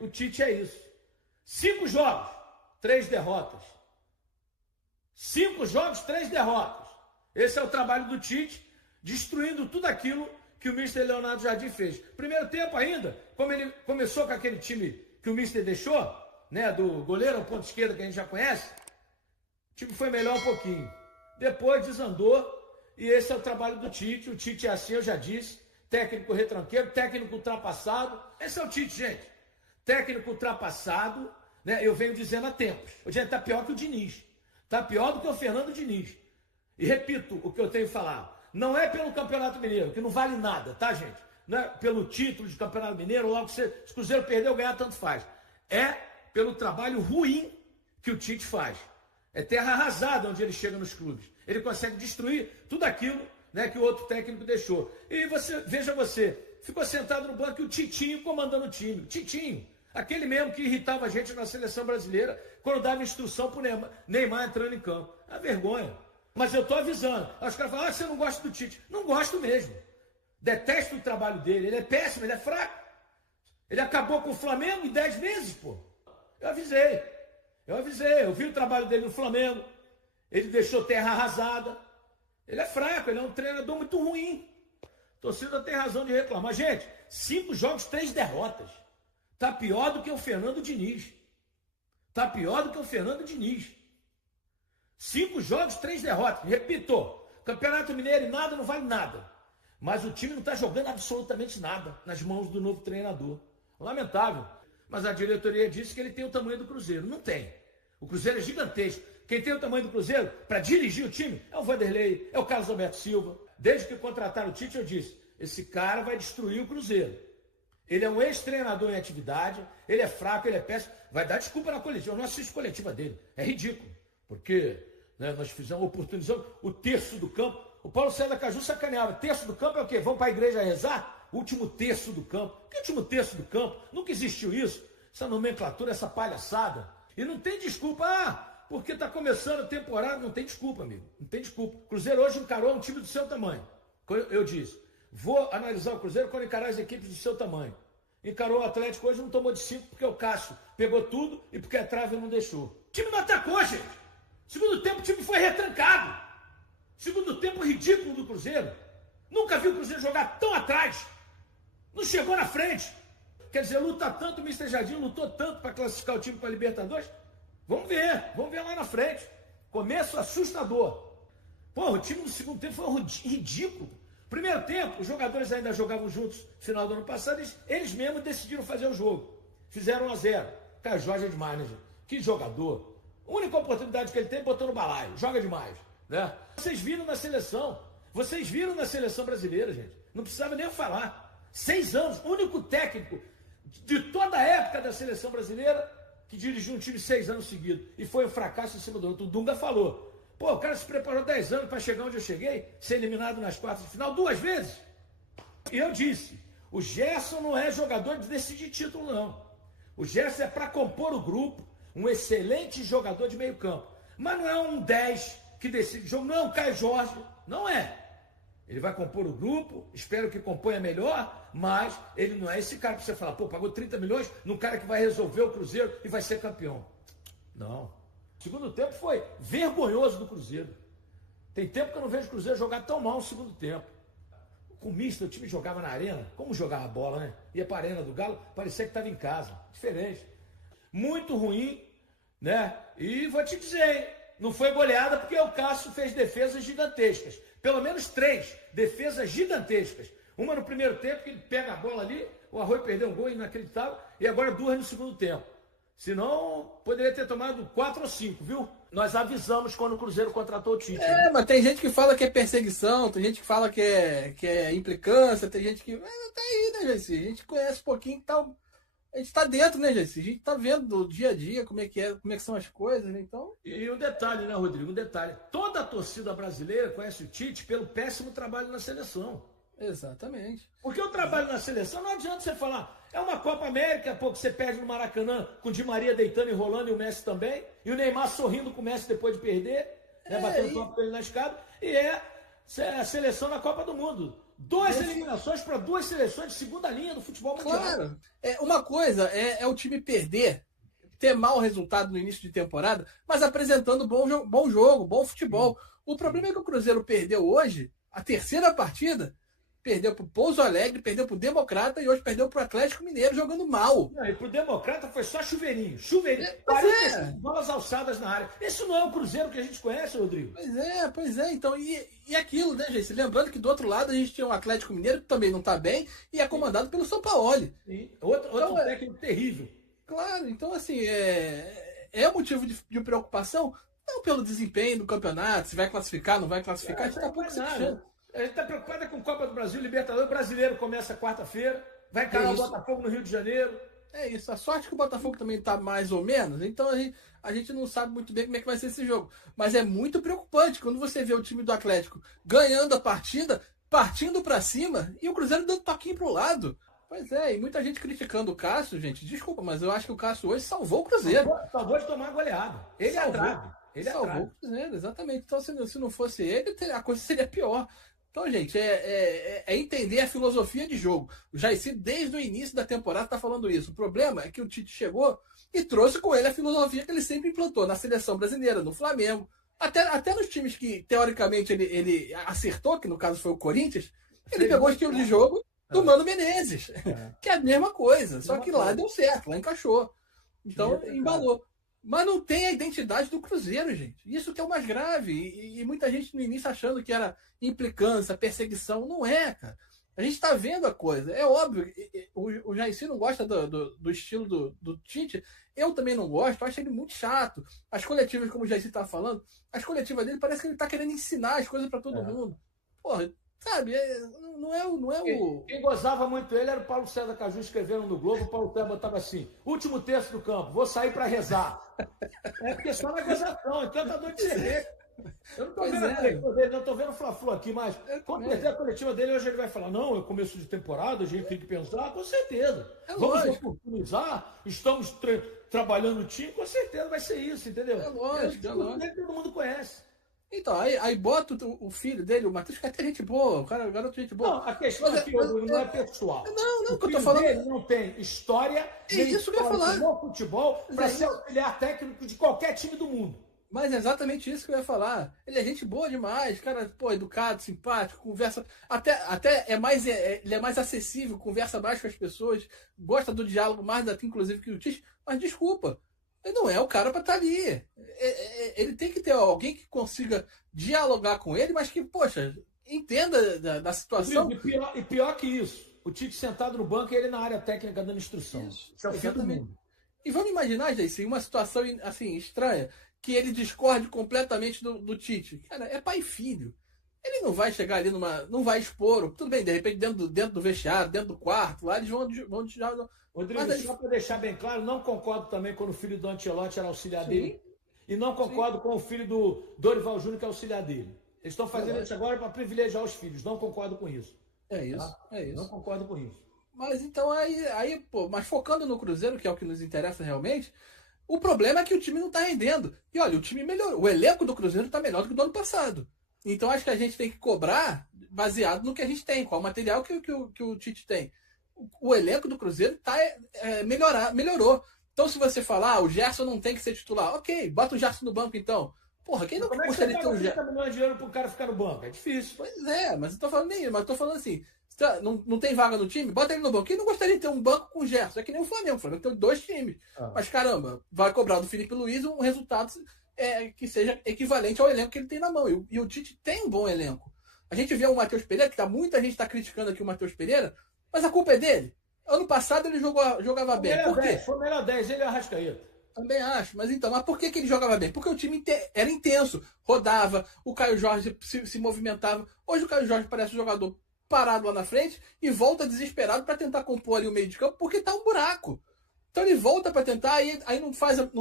o Tite é isso. 5 jogos, 3 derrotas. 5 jogos, 3 derrotas. Esse é o trabalho do Tite, destruindo tudo aquilo que o Mister Leonardo Jardim fez. Primeiro tempo ainda, como ele começou com aquele time que o Mister deixou, né, do goleiro ao ponto esquerdo que a gente já conhece, o time foi melhor um pouquinho. Depois desandou, e esse é o trabalho do Tite. O Tite é assim, eu já disse, técnico retranqueiro, técnico ultrapassado. Esse é o Tite, gente. Técnico ultrapassado, né, eu venho dizendo há tempos. O gente está pior que o Diniz. Está pior do que o Fernando Diniz. E repito o que eu tenho falado. Não é pelo Campeonato Mineiro, que não vale nada, tá, gente? Não é pelo título de Campeonato Mineiro, logo se o Cruzeiro perder ou ganhar, tanto faz. É pelo trabalho ruim que o Tite faz. É terra arrasada onde ele chega nos clubes. Ele consegue destruir tudo aquilo, né, que o outro técnico deixou. E veja você, ficou sentado no banco e o Titinho comandando o time. Titinho, aquele mesmo que irritava a gente na seleção brasileira quando dava instrução para o Neymar entrando em campo. É vergonha. Mas eu estou avisando. Aí os caras falam, você não gosta do Tite. Não gosto mesmo. Detesto o trabalho dele. Ele é péssimo, ele é fraco. Ele acabou com o Flamengo em 10 meses, pô. Eu avisei. Eu vi o trabalho dele no Flamengo. Ele deixou terra arrasada. Ele é fraco, ele é um treinador muito ruim. A torcida tem razão de reclamar. Gente, 5 jogos, 3 derrotas. Tá pior do que o Fernando Diniz. 5 jogos, 3 derrotas. Repito, Campeonato Mineiro e nada não vale nada. Mas o time não está jogando absolutamente nada nas mãos do novo treinador. Lamentável. Mas a diretoria disse que ele tem o tamanho do Cruzeiro. Não tem. O Cruzeiro é gigantesco. Quem tem o tamanho do Cruzeiro para dirigir o time é o Vanderlei, é o Carlos Alberto Silva. Desde que contrataram o Tite, eu disse, esse cara vai destruir o Cruzeiro. Ele é um ex-treinador em atividade, ele é fraco, ele é péssimo. Vai dar desculpa na coletiva. Eu não assisto coletiva dele. É ridículo. Porque, né, nós oportunizamos o terço do campo. O Paulo César Caju sacaneava. Terço do campo é o quê? Vão para a igreja rezar? Último terço do campo. Que último terço do campo? Nunca existiu isso. Essa nomenclatura, essa palhaçada. E não tem desculpa. Porque está começando a temporada. Não tem desculpa, amigo. Não tem desculpa. O Cruzeiro hoje encarou um time do seu tamanho. Eu disse, vou analisar o Cruzeiro quando encarar as equipes do seu tamanho. Encarou o Atlético hoje, não tomou de 5 porque o Cássio pegou tudo e porque a trave não deixou. O time não atacou, gente. Segundo tempo, o time foi retrancado. Segundo tempo ridículo do Cruzeiro. Nunca vi o Cruzeiro jogar tão atrás. Não chegou na frente. Quer dizer, luta tanto, o Mister Jardim lutou tanto para classificar o time para a Libertadores. Vamos ver lá na frente. Começo assustador. Porra, o time do segundo tempo foi ridículo. Primeiro tempo, os jogadores ainda jogavam juntos no final do ano passado, eles mesmos decidiram fazer o jogo. Fizeram 1-0. Cara, Jorge é demais, né, gente? Que jogador. A única oportunidade que ele tem, botou no balaio. Joga demais, né? Vocês viram na seleção brasileira, gente. Não precisava nem falar. 6 anos, único técnico de toda a época da seleção brasileira que dirigiu um time 6 anos seguidos. E foi um fracasso em cima do outro. O Dunga falou. Pô, o cara se preparou 10 anos para chegar onde eu cheguei, ser eliminado nas quartas de final 2 vezes. E eu disse, o Gerson não é jogador de decidir título, não. O Gerson é para compor o grupo, um excelente jogador de meio campo. Mas não é um 10 que decide jogo, não é um Caio Jorge, não é. Ele vai compor o grupo, espero que componha melhor, mas ele não é esse cara para você falar, pô, pagou 30 milhões num cara que vai resolver o Cruzeiro e vai ser campeão. Não. O segundo tempo foi vergonhoso do Cruzeiro. Tem tempo que eu não vejo o Cruzeiro jogar tão mal no segundo tempo. Com o Mister, o time jogava na arena. Como jogava a bola, né? Ia para a arena do Galo, parecia que estava em casa. Diferente. Muito ruim, né? E vou te dizer, hein? Não foi goleada porque o Cássio fez defesas gigantescas. Pelo menos 3 defesas gigantescas. Uma no primeiro tempo, que ele pega a bola ali, o Arroio perdeu um gol inacreditável, e agora 2 no segundo tempo. Senão, poderia ter tomado 4 ou 5, viu? Nós avisamos quando o Cruzeiro contratou o Tite. Mas tem gente que fala que é perseguição, tem gente que fala que é implicância, tem gente que... Mas tá aí, né, Jesse? A gente conhece um pouquinho, tá... A gente tá dentro, né, Jesse? A gente tá vendo do dia a dia como é que são as coisas, né? Então... E um detalhe, né, Rodrigo? Um detalhe. Toda a torcida brasileira conhece o Tite pelo péssimo trabalho na seleção. Exatamente. Porque o trabalho na seleção, não adianta você falar, é uma Copa América, pô, que você perde no Maracanã, com o Di Maria deitando e rolando e o Messi também, e o Neymar sorrindo com o Messi depois de perder, né, batendo papo com ele na escada, e é a seleção na Copa do Mundo, Duas eliminações para duas seleções de segunda linha do futebol mundial. Claro. Uma coisa é o time perder, ter mau resultado no início de temporada, mas apresentando bom jogo, bom futebol. O problema é que o Cruzeiro perdeu hoje, a terceira partida, perdeu para o Pouso Alegre, perdeu para o Democrata e hoje perdeu para o Atlético Mineiro jogando mal. Não, e para o Democrata foi só chuveirinho. 45 bolas alçadas na área. Esse não é o Cruzeiro que a gente conhece, Rodrigo. Pois é. Então, e aquilo, né, gente? Lembrando que do outro lado a gente tinha o Atlético Mineiro, que também não está bem, e é comandado pelo Sampaoli. Outro técnico terrível. Claro, então assim, é motivo de preocupação, não pelo desempenho do campeonato, se vai classificar, não vai classificar, a gente está pouco se queixando. A gente está preocupado com Copa do Brasil, Libertadores. O brasileiro começa quarta-feira, vai encarar o Botafogo no Rio de Janeiro. É isso. A sorte é que o Botafogo também está mais ou menos, então a gente não sabe muito bem como é que vai ser esse jogo. Mas é muito preocupante quando você vê o time do Atlético ganhando a partida, partindo para cima e o Cruzeiro dando toquinho para o lado. Pois é, e muita gente criticando o Cássio, gente. Desculpa, mas eu acho que o Cássio hoje salvou o Cruzeiro. Salvou de tomar uma goleada. Ele salvou o Cruzeiro, exatamente. Então, se não fosse ele, a coisa seria pior. Então, gente, é entender a filosofia de jogo. O Jaircy, desde o início da temporada, está falando isso. O problema é que o Tite chegou e trouxe com ele a filosofia que ele sempre implantou na seleção brasileira, no Flamengo. Até nos times que, teoricamente, ele acertou, que no caso foi o Corinthians, ele pegou o estilo de jogo do Mano Menezes, que é a mesma coisa. Só que lá deu certo, lá encaixou. Então, embalou. Mas não tem a identidade do Cruzeiro, gente. Isso que é o mais grave. E muita gente no início achando que era implicância, perseguição. Não é, cara. A gente está vendo a coisa. É óbvio. O Jaircy não gosta do estilo do Tite. Eu também não gosto. Eu acho ele muito chato. As coletivas, como o Jaircy está falando, as coletivas dele parece que ele está querendo ensinar as coisas para todo mundo. Porra, sabe? Não é o... Quem gozava muito ele era o Paulo César Caju escrevendo no Globo. O Paulo César botava assim: último terço do campo, vou sair para rezar. É porque só na gozação, então tá doido de ser. Eu não tô vendo a coletiva dele, não tô vendo o Fla-Flu aqui, mas quando perder a coletiva dele, hoje ele vai falar: não, é começo de temporada, a gente tem que pensar, com certeza. Vamos oportunizar, estamos trabalhando o time, com certeza vai ser isso, entendeu? É lógico. Todo mundo conhece. Então, aí bota o filho dele, o Matheus, que é gente boa, o garoto gente boa. Não, a questão aqui não é pessoal. Não, que eu tô falando. Ele não tem história, nem isso que eu ia falar. No futebol, para ser auxiliar técnico de qualquer time do mundo. Mas é exatamente isso que eu ia falar. Ele é gente boa demais, cara, pô, educado, simpático, conversa. Até ele é mais acessível, conversa mais com as pessoas, gosta do diálogo mais até, inclusive, que o Tite. Mas desculpa. Ele não é o cara para estar ali. Ele tem que ter alguém que consiga dialogar com ele, mas que, poxa, entenda da situação. E pior que isso, o Tite sentado no banco e ele na área técnica dando instrução. Isso é o fim do mundo. E vamos imaginar, gente, uma situação assim estranha, que ele discorde completamente do Tite. Cara, é pai e filho. Ele não vai chegar ali não vai expor. Tudo bem, de repente, dentro do vestiário, dentro do quarto, lá eles vão Rodrigo, só para deixar bem claro, não concordo também quando o filho do Ancelotti era auxiliar dele. E não concordo com o filho do Dorival Júnior, que é auxiliar dele. Eles estão fazendo isso agora para privilegiar os filhos. Não concordo com isso. É isso. Não concordo com isso. Mas então mas focando no Cruzeiro, que é o que nos interessa realmente, o problema é que o time não está rendendo. E olha, o time melhorou. O elenco do Cruzeiro está melhor do que do ano passado. Então acho que a gente tem que cobrar baseado no que a gente tem, qual o material que o Tite tem. O elenco do Cruzeiro melhorou. Então, se você falar, o Gerson não tem que ser titular, ok, bota o Gerson no banco então. Porra, quem não gostaria de ter um Gerson? Como é que você dinheiro pro cara ficar no banco? É difícil. Pois é, mas eu tô falando nem isso, mas eu tô falando assim, não tem vaga no time, bota ele no banco. Quem não gostaria de ter um banco com o Gerson? É que nem o Flamengo. O Flamengo tem 2 times. Mas caramba, vai cobrar do Felipe Luiz um resultado que seja equivalente ao elenco que ele tem na mão. E o Tite tem um bom elenco. A gente vê o Matheus Pereira, que muita gente está criticando aqui o Matheus Pereira, mas a culpa é dele. Ano passado ele jogava bem. Por quê? Foi o melhor 10, ele é o Arrascaeta. Também acho. Mas por que ele jogava bem? Porque o time era intenso. Rodava, o Caio Jorge se movimentava. Hoje o Caio Jorge parece um jogador parado lá na frente e volta desesperado para tentar compor ali o meio de campo, porque tá um buraco. Então ele volta para tentar, aí não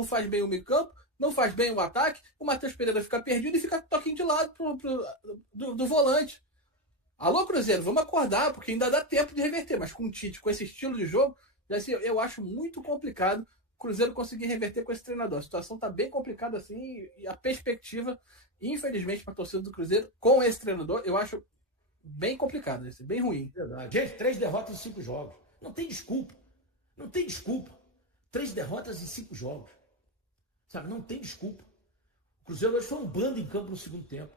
faz bem o meio campo, não faz bem o ataque, o Matheus Pereira fica perdido e fica toquinho de lado do volante. Alô, Cruzeiro, vamos acordar, porque ainda dá tempo de reverter. Mas com o Tite, com esse estilo de jogo, eu acho muito complicado o Cruzeiro conseguir reverter com esse treinador. A situação está bem complicada assim, e a perspectiva, infelizmente, para a torcida do Cruzeiro, com esse treinador, eu acho bem complicado, Jesse, bem ruim. Verdade. Gente, 3 derrotas em 5 jogos. Não tem desculpa. Não tem desculpa. 3 derrotas em 5 jogos. Sabe, não tem desculpa. O Cruzeiro hoje foi um bando em campo no segundo tempo.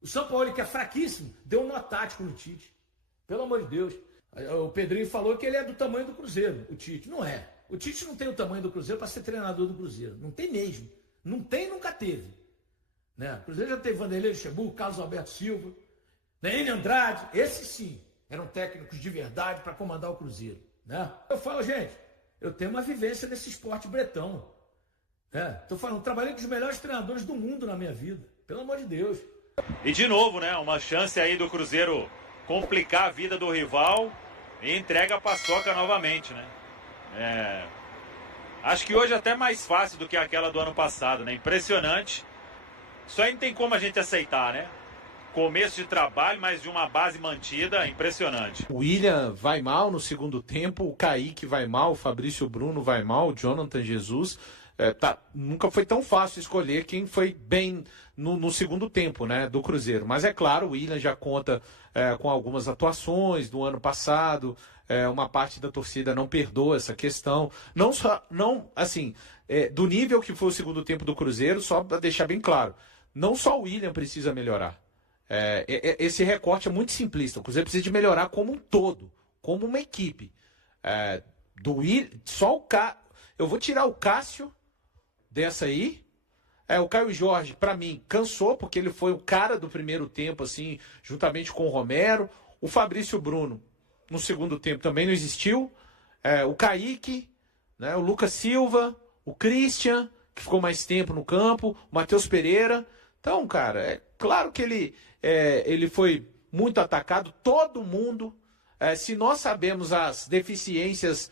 O São Paulo, que é fraquíssimo, deu um nó tático no Tite. Pelo amor de Deus. O Pedrinho falou que ele é do tamanho do Cruzeiro, o Tite. Não é. O Tite não tem o tamanho do Cruzeiro para ser treinador do Cruzeiro. Não tem mesmo. Não tem e nunca teve. Né? O Cruzeiro já teve Vanderlei Luxemburgo, Carlos Alberto Silva, Nenê Andrade. Esses sim eram técnicos de verdade para comandar o Cruzeiro. Né? Eu falo, gente, eu tenho uma vivência desse esporte bretão. Estou falando, trabalhei com os melhores treinadores do mundo na minha vida. Pelo amor de Deus. E de novo, né? Uma chance aí do Cruzeiro complicar a vida do rival e entrega a paçoca novamente, né? Acho que hoje é até mais fácil do que aquela do ano passado, né? Impressionante. Isso aí não tem como a gente aceitar, né? Começo de trabalho, mas de uma base mantida, impressionante. O William vai mal no segundo tempo, o Kaique vai mal, o Fabrício Bruno vai mal, o Jonathan Jesus. Nunca foi tão fácil escolher quem foi bem no segundo tempo, né, do Cruzeiro. Mas é claro, o William já conta com algumas atuações do ano passado, uma parte da torcida não perdoa essa questão. Do nível que foi o segundo tempo do Cruzeiro, só para deixar bem claro, não só o William precisa melhorar. Esse recorte é muito simplista. O Cruzeiro precisa de melhorar como um todo, como uma equipe. Do William, eu vou tirar o Cássio dessa aí. O Caio Jorge, para mim, cansou, porque ele foi o cara do primeiro tempo, assim, juntamente com o Romero. O Fabrício Bruno, no segundo tempo, também não existiu. O Kaique, né, o Lucas Silva, o Christian, que ficou mais tempo no campo, o Matheus Pereira. Então, cara, é claro que ele foi muito atacado, todo mundo. Se nós sabemos as deficiências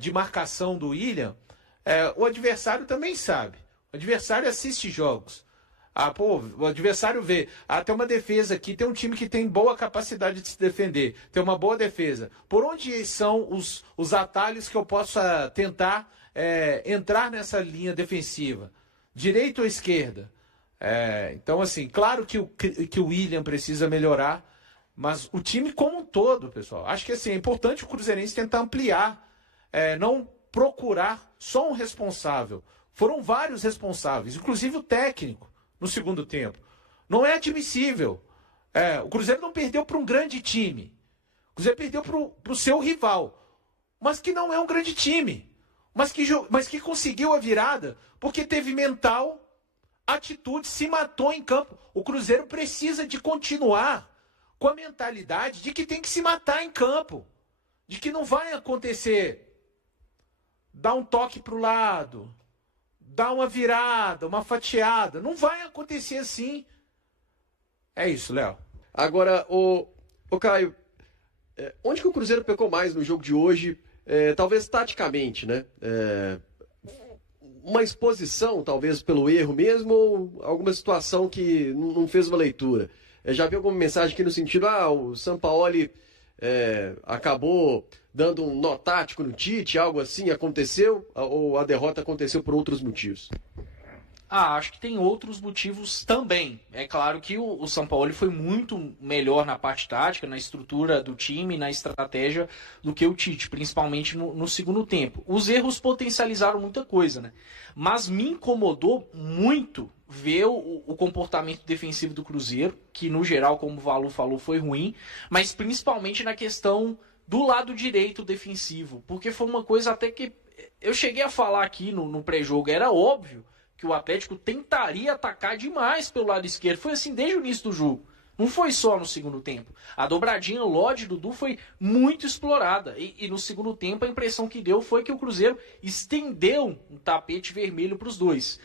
de marcação do William, o adversário também sabe. O adversário assiste jogos. O adversário vê. Tem uma defesa aqui, tem um time que tem boa capacidade de se defender, tem uma boa defesa. Por onde são os atalhos que eu possa tentar entrar nessa linha defensiva? Direita ou esquerda? Então, assim, claro que o William precisa melhorar, mas o time como um todo, pessoal. Acho que assim, é importante o Cruzeirense tentar ampliar, não procurar só um responsável. Foram vários responsáveis, inclusive o técnico, no segundo tempo. Não é admissível. O Cruzeiro não perdeu para um grande time. O Cruzeiro perdeu para o seu rival, mas que não é um grande time. Mas que conseguiu a virada porque teve mental, atitude, se matou em campo. O Cruzeiro precisa de continuar com a mentalidade de que tem que se matar em campo. De que não vai acontecer dar um toque para o lado, dar uma virada, uma fatiada. Não vai acontecer assim. É isso, Léo. Agora, o Caio, onde que o Cruzeiro pecou mais no jogo de hoje? Talvez taticamente, né? Uma exposição, talvez pelo erro mesmo, ou alguma situação que não fez uma leitura? Já vi alguma mensagem aqui no sentido, o Sampaoli acabou dando um nó tático no Tite, algo assim aconteceu, ou a derrota aconteceu por outros motivos? Acho que tem outros motivos também. É claro que o Sampaoli foi muito melhor na parte tática, na estrutura do time, na estratégia, do que o Tite, principalmente no segundo tempo. Os erros potencializaram muita coisa, né? Mas me incomodou muito ver o comportamento defensivo do Cruzeiro, que no geral, como o Valu falou, foi ruim, mas principalmente na questão do lado direito defensivo, porque foi uma coisa até que eu cheguei a falar aqui no pré-jogo, era óbvio que o Atlético tentaria atacar demais pelo lado esquerdo. Foi assim desde o início do jogo. Não foi só no segundo tempo. A dobradinha Lodge e Dudu foi muito explorada. E no segundo tempo a impressão que deu foi que o Cruzeiro estendeu um tapete vermelho para os dois.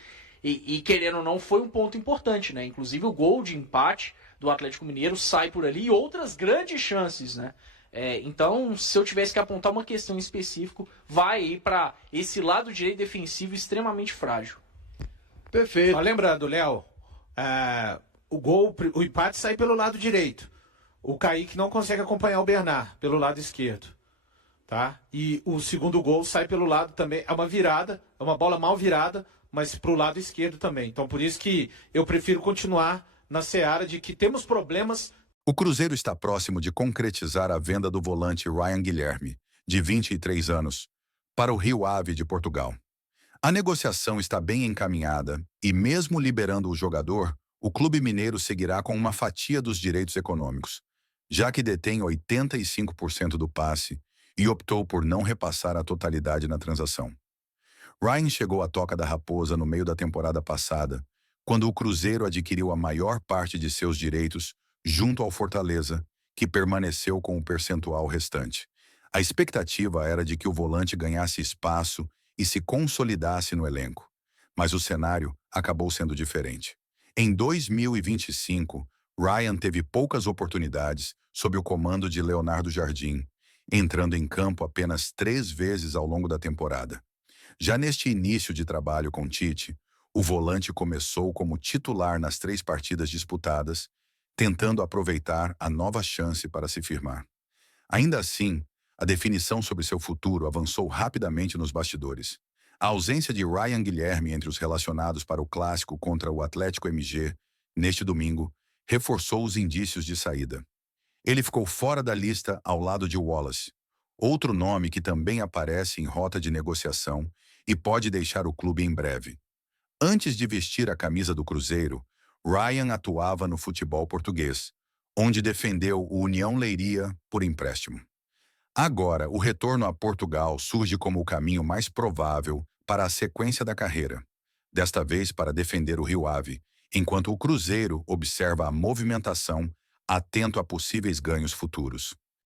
E querendo ou não, foi um ponto importante, né? Inclusive o gol de empate do Atlético Mineiro sai por ali e outras grandes chances, né? Então, se eu tivesse que apontar uma questão em específico, vai ir para esse lado direito defensivo extremamente frágil. Perfeito. Só lembrando, Léo, o empate sai pelo lado direito. O Kaique não consegue acompanhar o Bernard pelo lado esquerdo. Tá? E o segundo gol sai pelo lado também. É uma virada, é uma bola mal virada, mas pro lado esquerdo também. Então, por isso que eu prefiro continuar na seara de que temos problemas O Cruzeiro está próximo de concretizar a venda do volante Ryan Guilherme, de 23 anos, para o Rio Ave de Portugal. A negociação está bem encaminhada e, mesmo liberando o jogador, o clube mineiro seguirá com uma fatia dos direitos econômicos, já que detém 85% do passe e optou por não repassar a totalidade na transação. Ryan chegou à Toca da Raposa no meio da temporada passada, quando o Cruzeiro adquiriu a maior parte de seus direitos junto ao Fortaleza, que permaneceu com o percentual restante. A expectativa era de que o volante ganhasse espaço e se consolidasse no elenco, mas o cenário acabou sendo diferente. Em 2025, Ryan teve poucas oportunidades sob o comando de Leonardo Jardim, entrando em campo apenas 3 vezes ao longo da temporada. Já neste início de trabalho com Tite, o volante começou como titular nas 3 partidas disputadas, tentando aproveitar a nova chance para se firmar. Ainda assim, a definição sobre seu futuro avançou rapidamente nos bastidores. A ausência de Ryan Guilherme entre os relacionados para o clássico contra o Atlético MG, neste domingo, reforçou os indícios de saída. Ele ficou fora da lista ao lado de Wallace, outro nome que também aparece em rota de negociação e pode deixar o clube em breve. Antes de vestir a camisa do Cruzeiro, Ryan atuava no futebol português, onde defendeu o União Leiria por empréstimo. Agora, o retorno a Portugal surge como o caminho mais provável para a sequência da carreira, desta vez para defender o Rio Ave, enquanto o Cruzeiro observa a movimentação, atento a possíveis ganhos futuros.